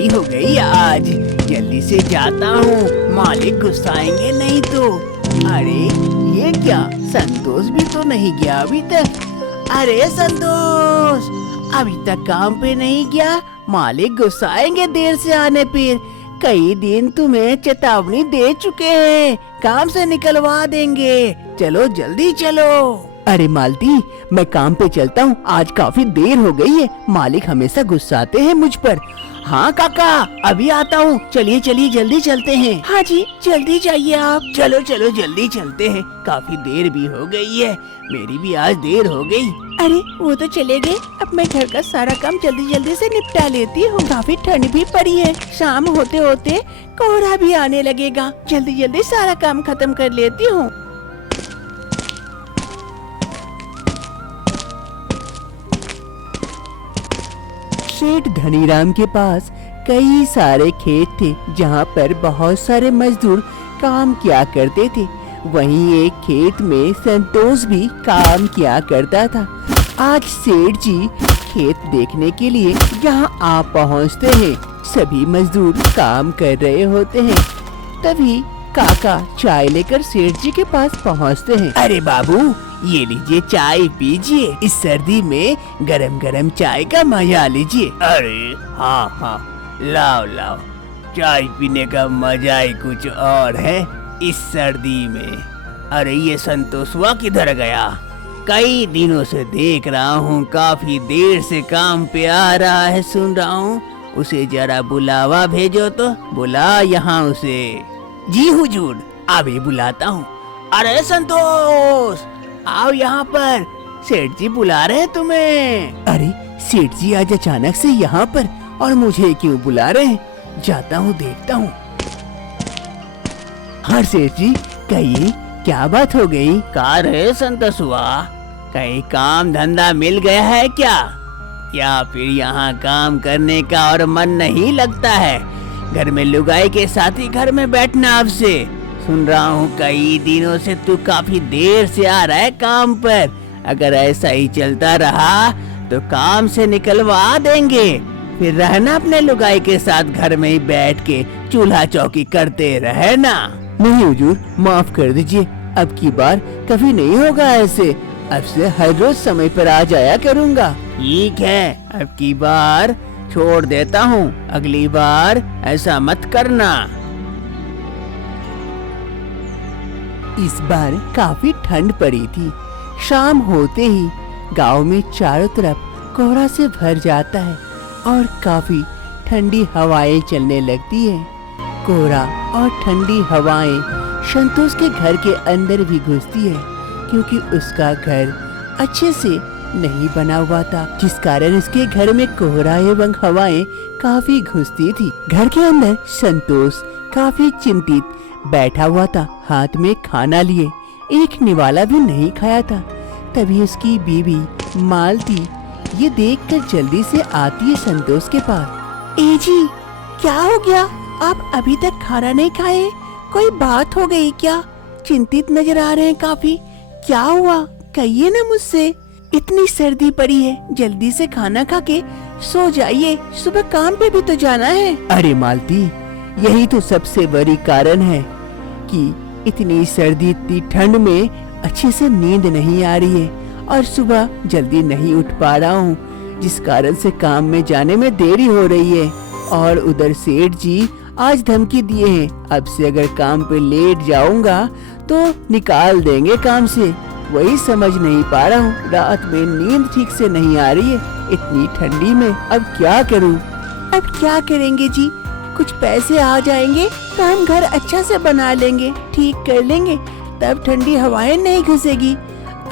देरी हो गई आज, जल्दी से जाता हूँ, मालिक गुस्साएंगे नहीं तो। अरे ये क्या, संतोष भी तो नहीं गया अभी तक। अरे संतोष, अभी तक काम पे नहीं गया, मालिक गुस्साएंगे देर से आने पे। कई दिन तुम्हें चेतावनी दे चुके हैं, काम से निकलवा देंगे, चलो जल्दी चलो। अरे मालती, मैं काम पे चलता हूँ, आज काफी देर हो गई है, मालिक हमेशा गुस्साते हैं मुझ पर। हाँ काका, अभी आता हूँ, चलिए चलिए जल्दी चलते हैं। हाँ जी, जल्दी जाइए आप। चलो चलो जल्दी चलते हैं, काफी देर भी हो गई है, मेरी भी आज देर हो गई। अरे वो तो चले गए, अब मैं घर का सारा काम जल्दी जल्दी से निपटा लेती हूँ। काफी ठंड भी पड़ी है, शाम होते होते कोहरा भी आने लगेगा, जल्दी जल्दी सारा काम खत्म कर लेती हूँ। सेठ धनीराम के पास कई सारे खेत थे, जहाँ पर बहुत सारे मजदूर काम किया करते थे। वहीं एक खेत में संतोष भी काम किया करता था। आज सेठ जी खेत देखने के लिए यहाँ आ पहुँचते हैं। सभी मजदूर काम कर रहे होते हैं। तभी काका चाय लेकर सेठ जी के पास पहुँचते हैं। अरे बाबू, ये लीजिए चाय पीजिए, इस सर्दी में गरम गरम चाय का मजा लीजिए। अरे हाँ हाँ, लाओ लाओ, चाय पीने का मजा ही कुछ और है इस सर्दी में। अरे ये संतोषवा किधर गया? कई दिनों से देख रहा हूँ, काफी देर से काम पे आ रहा है, सुन रहा हूँ। उसे जरा बुलावा भेजो तो, बुला यहाँ उसे। जी हुजूर, अभी बुलाता हूँ। अरे संतोष, आओ यहाँ पर, सेठ जी बुला रहे हैं तुम्हें। अरे सेठ जी आज अचानक से यहाँ पर, और मुझे क्यों बुला रहे हैं? जाता हूँ देखता हूँ। हाँ सेठ जी, कहिए क्या बात हो गई? कार है संतोषवा, कहीं काम धंधा मिल गया है क्या, या फिर यहाँ काम करने का और मन नहीं लगता है? घर में लुगाई के साथ ही घर में बैठना अब से। सुन रहा हूँ कई दिनों से तू काफी देर से आ रहा है काम पर। अगर ऐसा ही चलता रहा तो काम से निकलवा देंगे, फिर रहना अपने लुगाई के साथ घर में ही बैठ के चूल्हा चौकी करते रहना। नहीं हुजूर, माफ कर दीजिए, अब की बार कभी नहीं होगा ऐसे, अब से हर रोज समय पर आ जाया करूँगा। ठीक है, अब की बार छोड़ देता हूँ, अगली बार ऐसा मत करना। इस बार काफी ठंड पड़ी थी। शाम होते ही गांव में चारों तरफ कोहरा से भर जाता है और काफी ठंडी हवाएं चलने लगती है। कोहरा और ठंडी हवाएं संतोष के घर के अंदर भी घुसती है, क्योंकि उसका घर अच्छे से नहीं बना हुआ था, जिस कारण उसके घर में कोहरा एवं हवाएं काफी घुसती थी। घर के अंदर संतोष काफी चिंतित बैठा हुआ था, हाथ में खाना लिए, एक निवाला भी नहीं खाया था। तभी उसकी बीवी मालती ये देखकर जल्दी से आती है संतोष के पास। ए जी, क्या हो गया, आप अभी तक खाना नहीं खाए? कोई बात हो गई क्या? चिंतित नजर आ रहे हैं काफी, क्या हुआ, कहिए ना मुझसे। इतनी सर्दी पड़ी है, जल्दी से खाना खा के सो जाइए, सुबह काम पे भी तो जाना है। अरे मालती, यही तो सबसे बड़ी कारण है कि इतनी सर्दी, इतनी ठंड में अच्छे से नींद नहीं आ रही है और सुबह जल्दी नहीं उठ पा रहा हूँ, जिस कारण से काम में जाने में देरी हो रही है। और उधर सेठ जी आज धमकी दिए हैं, अब से अगर काम पे लेट जाऊंगा तो निकाल देंगे काम से। वही समझ नहीं पा रहा हूँ, रात में नींद ठीक से नहीं आ रही है इतनी ठंडी में, अब क्या करूँ? अब क्या करेंगे जी, कुछ पैसे आ जाएंगे तो हम घर अच्छा से बना लेंगे, ठीक कर लेंगे, तब ठंडी हवाएं नहीं घुसेगी।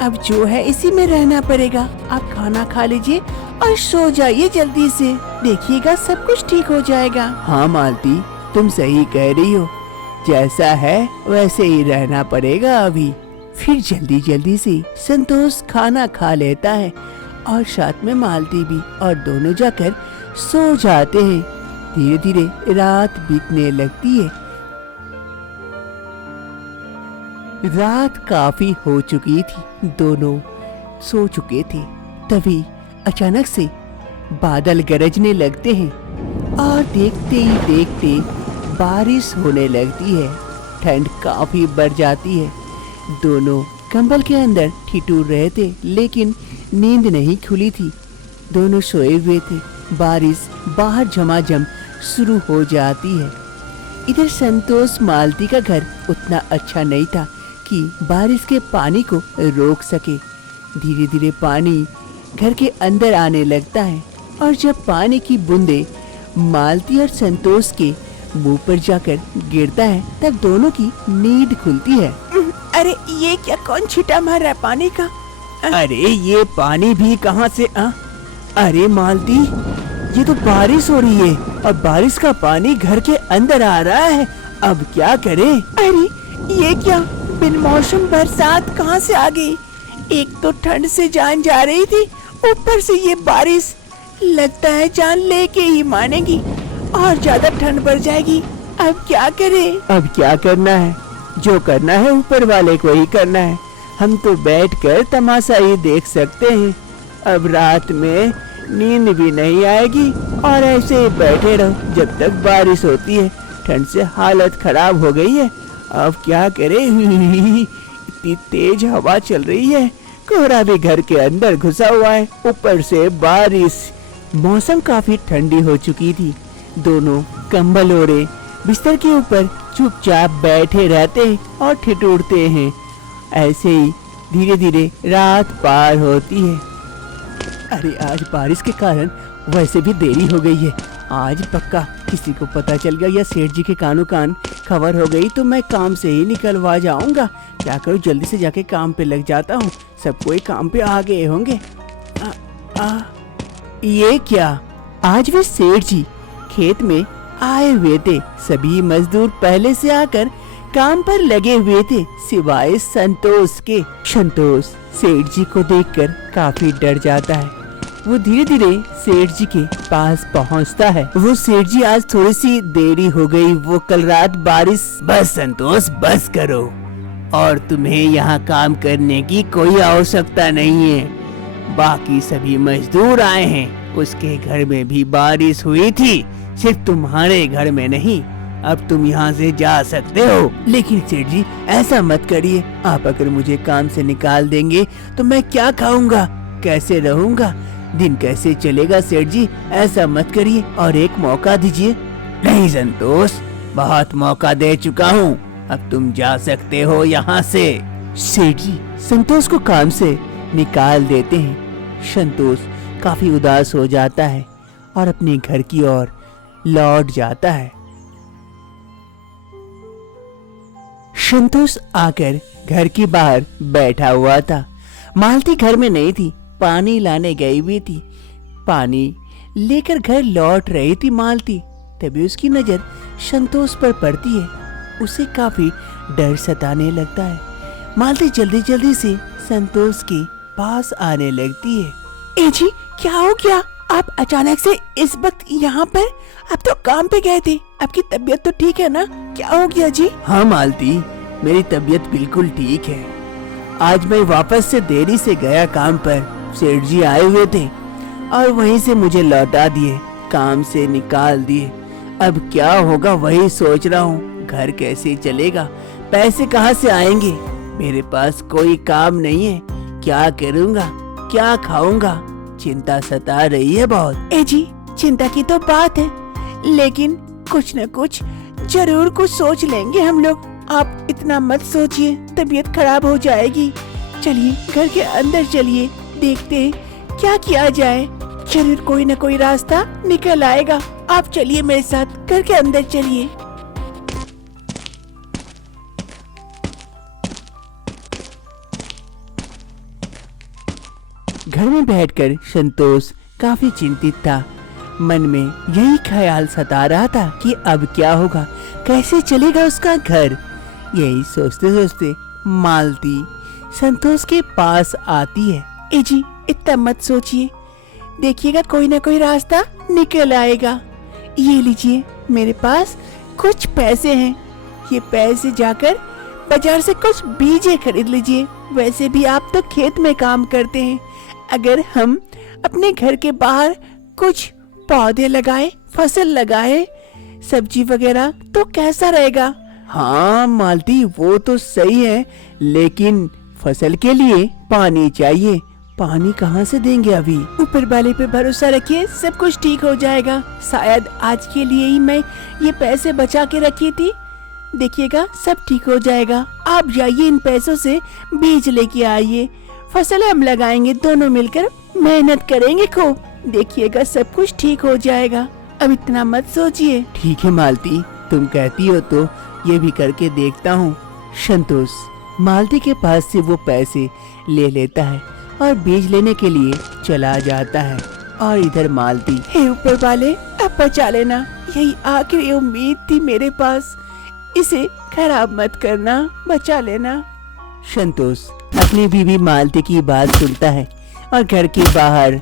अब जो है इसी में रहना पड़ेगा। आप खाना खा लीजिए और सो जाइए जल्दी से, देखिएगा सब कुछ ठीक हो जाएगा। हाँ मालती, तुम सही कह रही हो, जैसा है वैसे ही रहना पड़ेगा अभी। फिर जल्दी जल्दी से संतोष खाना खा लेता है और साथ में मालती भी, और दोनों जाकर सो जाते हैं। धीरे धीरे रात बीतने लगती है। रात काफी हो चुकी थी, दोनों सो चुके थे। तभी अचानक से बादल गरजने लगते हैं। और देखते ही देखते बारिश होने लगती है। ठंड काफी बढ़ जाती है। दोनों कंबल के अंदर ठिठुर रहे थे, लेकिन नींद नहीं खुली थी। दोनों सोए हुए थे। बारिश बाहर झमाझम शुरू हो जाती है। इधर संतोष मालती का घर उतना अच्छा नहीं था कि बारिश के पानी को रोक सके। धीरे धीरे पानी घर के अंदर आने लगता है और जब पानी की बूंदे मालती और संतोष के मुंह पर जाकर गिरता है तब दोनों की नींद खुलती है। अरे ये क्या, कौन छींटा मार रहा है पानी का? अरे ये पानी भी कहाँ से अरे मालती, ये तो बारिश हो रही है और बारिश का पानी घर के अंदर आ रहा है। अब क्या करें? अरे ये क्या, बिन मौसम बरसात कहाँ से आ गई? एक तो ठंड से जान जा रही थी, ऊपर से ये बारिश, लगता है जान लेके ही मानेगी और ज्यादा ठंड बढ़ जाएगी। अब क्या करें? अब क्या करना है? जो करना है ऊपर वाले को ही करना है। हम तो बैठकर तमाशा ही देख सकते हैं। अब रात में नींद भी नहीं आएगी और ऐसे ही बैठे रहो जब तक बारिश होती है। ठंड से हालत खराब हो गई है। अब क्या करें? इतनी तेज हवा चल रही है, कोहरा भी घर के अंदर घुसा हुआ है, ऊपर से बारिश। मौसम काफी ठंडी हो चुकी थी। दोनों कंबल ओढ़े बिस्तर के ऊपर चुपचाप बैठे रहते हैं और ठिठुरते हैं। ऐसे ही धीरे धीरे रात पार होती है। अरे आज बारिश के कारण वैसे भी देरी हो गई है। आज पक्का किसी को पता चल गया या सेठ जी के कानों कान खबर हो गई तो मैं काम से ही निकलवा जाऊंगा। क्या करूं, जल्दी से जाके काम पे लग जाता हूं। सब कोई काम पे आ गए होंगे। ये क्या, आज भी सेठ जी खेत में आए हुए थे। सभी मजदूर पहले से आकर काम पर लगे हुए थे सिवाय संतोष के। संतोष सेठ जी को देखकर काफी डर जाता है। वो धीरे धीरे सेठ जी के पास पहुंचता है। वो सेठ जी, आज थोड़ी सी देरी हो गई, वो कल रात बारिश। बस संतोष, बस करो, और तुम्हें यहाँ काम करने की कोई आवश्यकता नहीं है। बाकी सभी मजदूर आए हैं, उसके घर में भी बारिश हुई थी, सिर्फ तुम्हारे घर में नहीं। अब तुम यहाँ से जा सकते हो। लेकिन सेठ जी ऐसा मत करिए, आप अगर मुझे काम से निकाल देंगे तो मैं क्या खाऊंगा, कैसे रहूंगा, दिन कैसे चलेगा? सेठ जी ऐसा मत करिए और एक मौका दीजिए। नहीं संतोष, बहुत मौका दे चुका हूँ, अब तुम जा सकते हो यहाँ से। सेठ जी संतोष को काम से निकाल देते हैं। संतोष काफी उदास हो जाता है और अपने घर की ओर लौट जाता है। संतोष आकर घर के बाहर बैठा हुआ था। मालती घर में नहीं थी, पानी लाने गई हुई थी। पानी लेकर घर लौट रही थी मालती, तभी उसकी नजर संतोष पर पड़ती है। उसे काफी डर सताने लगता है। मालती जल्दी जल्दी से संतोष के पास आने लगती है। ए जी, क्या हो गया? आप अचानक से इस वक्त यहाँ पर? आप तो काम पे गए थे, आपकी तबीयत तो ठीक है ना? क्या हो गया जी? हाँ मालती, मेरी तबीयत बिल्कुल ठीक है। आज मैं वापस से देरी से गया काम पर, सेठ जी आए हुए थे और वहीं से मुझे लौटा दिए, काम से निकाल दिए। अब क्या होगा वही सोच रहा हूँ। घर कैसे चलेगा, पैसे कहाँ से आएंगे? मेरे पास कोई काम नहीं है, क्या करूँगा, क्या खाऊंगा? चिंता सता रही है बहुत। ए जी, चिंता की तो बात है, लेकिन कुछ न कुछ जरूर कुछ सोच लेंगे हम लोग। आप इतना मत सोचिए, तबीयत खराब हो जाएगी। चलिए घर के अंदर चलिए, देखते हैं क्या किया जाए। जरूर कोई न कोई रास्ता निकल आएगा। आप चलिए मेरे साथ, घर के अंदर चलिए। घर में बैठकर संतोष काफी चिंतित था। मन में यही ख्याल सता रहा था कि अब क्या होगा, कैसे चलेगा उसका घर। यही सोचते सोचते मालती संतोष के पास आती है। ए जी, इतना मत सोचिए, देखिएगा कोई ना कोई रास्ता निकल आएगा। ये लीजिए, मेरे पास कुछ पैसे हैं, ये पैसे जाकर बाजार से कुछ बीजे खरीद लीजिए। वैसे भी आप तो खेत में काम करते हैं, अगर हम अपने घर के बाहर कुछ पौधे लगाए, फसल लगाए सब्जी वगैरह तो कैसा रहेगा? हाँ मालती, वो तो सही है, लेकिन फसल के लिए पानी चाहिए। पानी कहाँ से देंगे अभी? ऊपर वाले पे भरोसा रखिए, सब कुछ ठीक हो जाएगा। शायद आज के लिए ही मैं ये पैसे बचा के रखी थी। देखिएगा सब ठीक हो जाएगा। आप जाइए, इन पैसों से बीज लेके आइए, फसल हम लगाएंगे, दोनों मिलकर मेहनत करेंगे खूब। देखिएगा सब कुछ ठीक हो जाएगा, अब इतना मत सोचिए। ठीक है मालती, तुम कहती हो तो ये भी करके देखता हूँ। संतोष मालती के पास से वो पैसे ले लेता है और बीज लेने के लिए चला जाता है। और इधर मालती, हे ऊपर वाले, अब बचा लेना, यही आखिरी उम्मीद थी मेरे पास, इसे खराब मत करना, बचा लेना। संतोष अपनी बीवी मालती की बात सुनता है और घर के बाहर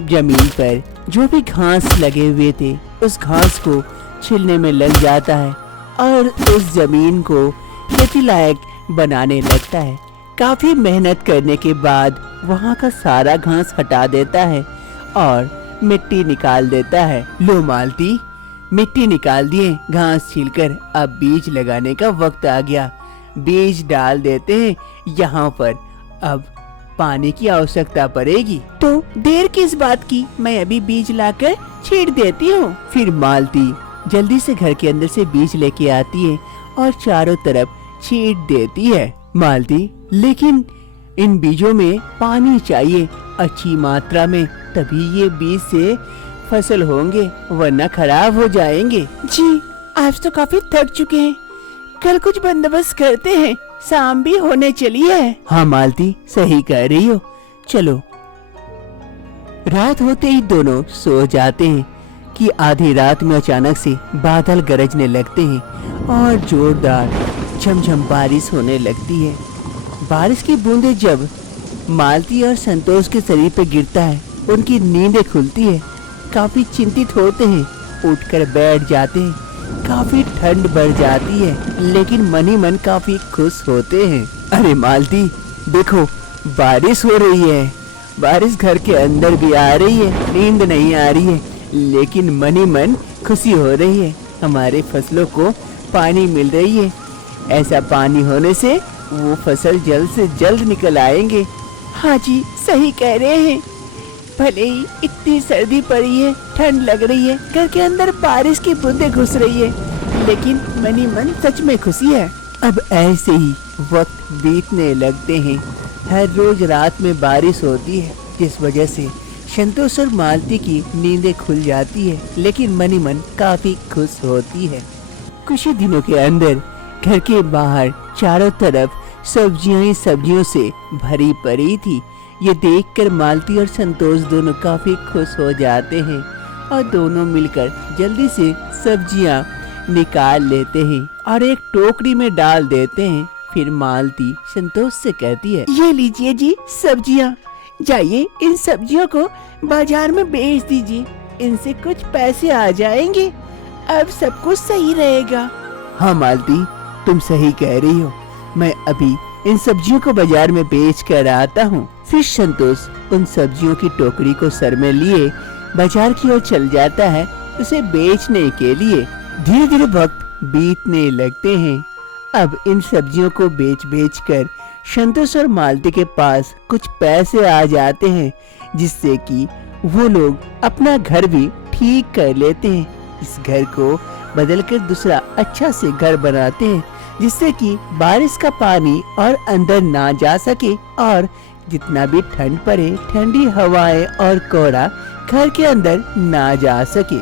जमीन पर जो भी घास लगे हुए थे उस घास को छीलने में लग जाता है और उस जमीन को खेती लायक बनाने लगता है। काफी मेहनत करने के बाद वहाँ का सारा घास हटा देता है और मिट्टी निकाल देता है। लो मालती, मिट्टी निकाल दिए, घास छीलकर अब बीज लगाने का वक्त आ गया। बीज डाल देते हैं। यहाँ पर अब पानी की आवश्यकता पड़ेगी। तो देर किस बात की, मैं अभी बीज लाकर छीट देती हूँ। फिर मालती जल्दी से घर के अंदर से बीज लेके आती है और चारों तरफ छीट देती है। मालती, लेकिन इन बीजों में पानी चाहिए अच्छी मात्रा में, तभी ये बीज से फसल होंगे, वरना खराब हो जाएंगे। जी, आज तो काफी थक चुके हैं, कल कुछ बंदोबस्त करते हैं, शाम भी होने चली है। हाँ मालती, सही कह रही हो, चलो। रात होते ही दोनों सो जाते हैं कि आधी रात में अचानक से बादल गरजने लगते हैं और जोरदार झमझम बारिश होने लगती है। बारिश की बूंदें जब मालती और संतोष के शरीर पर गिरता है, उनकी नींदें खुलती है। काफी चिंतित होते हैं, उठकर बैठ जाते हैं। काफी ठंड बढ़ जाती है, लेकिन मन ही मन काफी खुश होते हैं। अरे मालती, देखो बारिश हो रही है, बारिश घर के अंदर भी आ रही है, नींद नहीं आ रही है, लेकिन मन ही मन खुशी हो रही है। हमारे फसलों को पानी मिल रही है, ऐसा पानी होने से वो फसल जल्द से जल्द निकल आएंगे। हाँ जी, सही कह रहे हैं। भले ही इतनी सर्दी पड़ी है, ठंड लग रही है, घर के अंदर बारिश की बूंदें घुस रही है, लेकिन मन ही मन सच में खुशी है। अब ऐसे ही वक्त बीतने लगते हैं। हर रोज रात में बारिश होती है, जिस वजह से संतोष और मालती की नींदें खुल जाती है, लेकिन मन ही मन काफी खुश होती है। कुछ ही दिनों के अंदर घर के बाहर चारों तरफ सब्जियां ही सब्जियों से भरी पड़ी थी। ये देखकर मालती और संतोष दोनों काफी खुश हो जाते हैं और दोनों मिलकर जल्दी से सब्जियां निकाल लेते हैं और एक टोकरी में डाल देते हैं। फिर मालती संतोष से कहती है, ये लीजिए जी सब्जियाँ, जाइए इन सब्जियों को बाजार में बेच दीजिए, इनसे कुछ पैसे आ जाएंगे, अब सब कुछ सही रहेगा। हाँ मालती, तुम सही कह रही हो, मैं अभी इन सब्जियों को बाजार में बेच कर आता हूँ। फिर संतोष उन सब्जियों की टोकरी को सर में लिए बाजार की ओर चल जाता है उसे बेचने के लिए। धीरे धीरे वक्त बीतने लगते हैं। अब इन सब्जियों को बेच कर संतोष और मालती के पास कुछ पैसे आ जाते हैं, जिससे कि वो लोग अपना घर भी ठीक कर लेते हैं। इस घर को बदलकर दूसरा अच्छा से घर बनाते हैं, जिससे कि बारिश का पानी और अंदर ना जा सके और जितना भी ठंड पड़े, ठंडी हवाएं और कोहरा घर के अंदर ना जा सके।